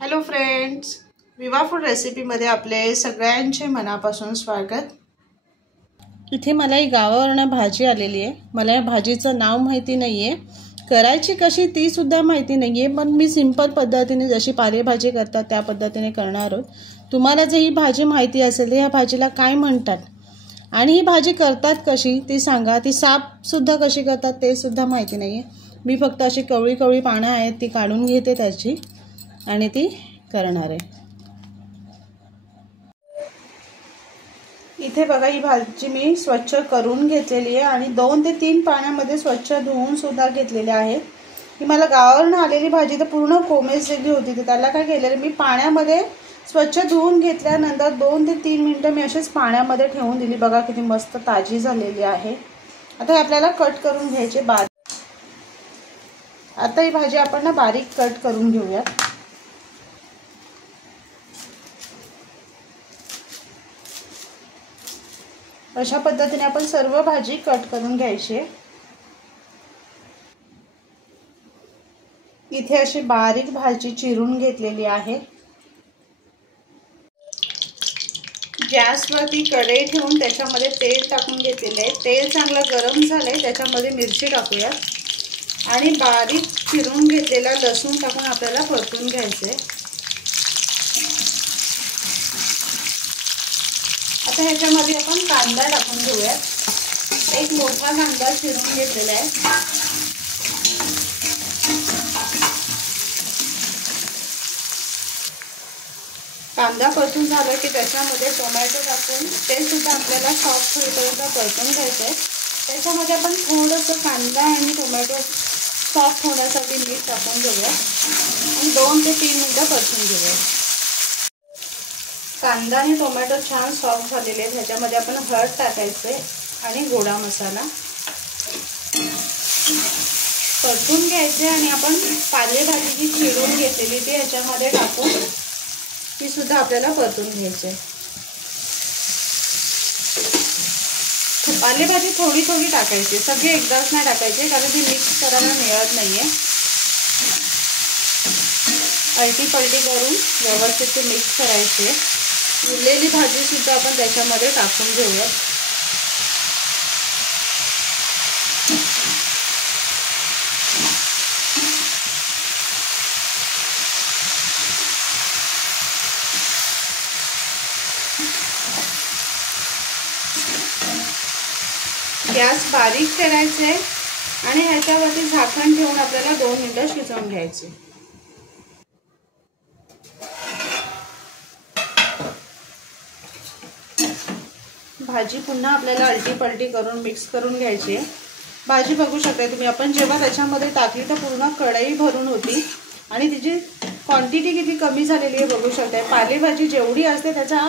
Hello friends, विवा food रेसिपीमध्ये आपले सगळ्यांचे मनापासून स्वागत। इथे मला ही गावावरून भाजी आलेली आहे। मला या भाजीचं नाव माहिती नाहीये, करायची कशी ती सुद्धा माहिती नाहीये, पण मी सिंपल पद्धतीने जशी पालेभाजी करतात त्या पद्धतीने करणार आहोत। तुम्हाला जर ही भाजी माहिती असेल तर या भाजीला काय म्हणतात आणि ही भाजी करतात कशी ती सांगा। ती साफ सुद्धा कशी करतात ते सुद्धा माहिती नाहीये। मी फक्त अशी कवळी कवळी पानं आहेत ती काढून घेते त्याची आणि ती करणार आहे। इथे बघा ही भाजी मी स्वच्छ करून घेतलेली आहे आणि 2 ते 3 पाण्यामध्ये स्वच्छ धुवून सुद्धा घेतलेली आहे। ही मला गावावरून आलेली भाजी तर पूर्ण कोमेजलेली होती, तर त्याला काय केलेलं मी पाण्यामध्ये स्वच्छ धुवून घेतल्यानंतर 2 ते 3 मिनिटं मी अशीच पाण्यामध्ये ठेवून दिली। बघा किती मस्त ताजी झालेली आहे। आता आपल्याला कट करून घ्यायचे बारीक। आता ही भाजी आपण ना बारीक कट करून घेऊया। अशा पद्धतीने आपण सर्व भाजी कट करून घ्यायची। इथे अशी बारीक भाजी चिरून घेतलेली आहे। गॅसवरती कढई ठेवून त्याच्यामध्ये तेल टाकून घेतलेले आहे। तेल चांगलं गरम झालंय, त्याच्यामध्ये मिरची टाकूया आणि बारीक चिरून घेतलेला लसूण टाकून आपल्याला परतून घ्यायचे। आता ह्याच्यामध्ये आपण कांदा टाकून घेऊया। एक मोठा कांदा चिरून घेतलेला आहे। कांदा परतून झाला की त्याच्यामध्ये टोमॅटो टाकून ते सुद्धा आपल्याला सॉफ्ट होईपर्यंत परतून घ्यायचं आहे। त्याच्यामध्ये आपण थोडंसं कांदा आणि टोमॅटो सॉफ्ट होण्यासाठी मीठ टाकून घेऊया आणि 2 ते 3 मिनिटं परतून घेऊया। कांदा आणि टोमॅटो छान सॉफ्ट झालेले आहेत। ह्याच्यामध्ये आपण हळद टाकायचे आणि गोडा मसाला परतून घ्यायचे आणि आपण पालेभाजी जी चिरून घेतलेली ती ह्याच्यामध्ये टाकून ती सुद्धा आपल्याला परतून घ्यायची। पालेभाजी थोडी थोडी टाकायची, सगळे एकदाच नाही टाकायचे कारण ती मिक्स करायला मिळत नाहीये। अलटी पलटी करून व्यवस्थित ते मिक्स करायचे। उरलेली भाजी सुद्धा आपण त्याच्यामध्ये टाकून घेऊया। गॅस बारीक करायचे आणि ह्याच्यावरती झाकण ठेवून आपल्याला 2 मिनिटं शिजवून घ्यायचे। भाजी पुन्हा आपल्याला अलटी पलटी करून मिक्स करून घ्यायची। भाजी बघू शकता तुम्ही, आपण जेव्हा त्याच्यामध्ये टाकली तर पूर्ण कढई भरून होती आणि तिची क्वांटिटी किती कमी झालेली आहे बघू शकता। पालेभाजी जेवढी असते त्याचा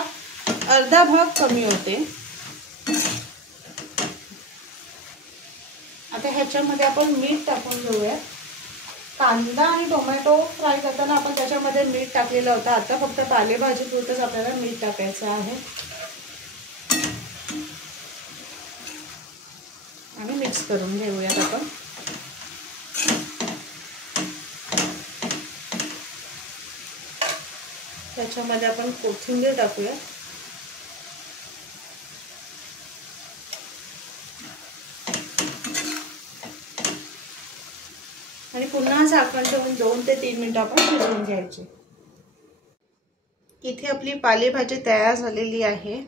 अर्धा भाग कमी होते। आता ह्याच्यामध्ये आपण मीठ टाकून घेऊया। कांदा आणि टोमॅटो फ्राय करताना आपण त्याच्यामध्ये मीठ टाकलेलं होतं, आता फक्त पालेभाजी पुरतच आपल्याला मीठ टाकायचं आहे आणि मिक्स करून घेऊयात आपण। त्याच्यामध्ये आपण कोथिंबीर टाकूया आणि पुन्हा झाकण ठेवून 2 ते 3 मिनिटं आपण शिजवून घ्यायचे। इथे आपली पालेभाजी तयार झालेली आहे।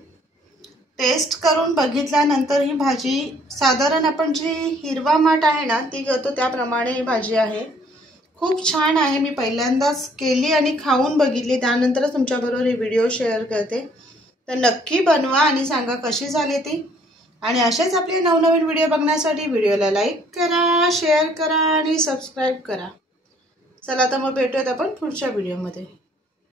टेस्ट करून बघितल्यानंतर ही भाजी साधारण आपण जी हिरवा माठ आहे ना ती करतो त्याप्रमाणे ही भाजी आहे। खूप छान आहे। मी पहिल्यांदाच केली आणि खाऊन बघितली, त्यानंतरच तुमच्याबरोबर ही व्हिडिओ शेअर करते। तर नक्की बनवा आणि सांगा कशी झाली ती। आणि असेच आपले नवनवीन व्हिडिओ बघण्यासाठी व्हिडिओला लाईक करा, शेअर करा आणि सबस्क्राईब करा। चला तर मग भेटूयात आपण पुढच्या व्हिडिओमध्ये।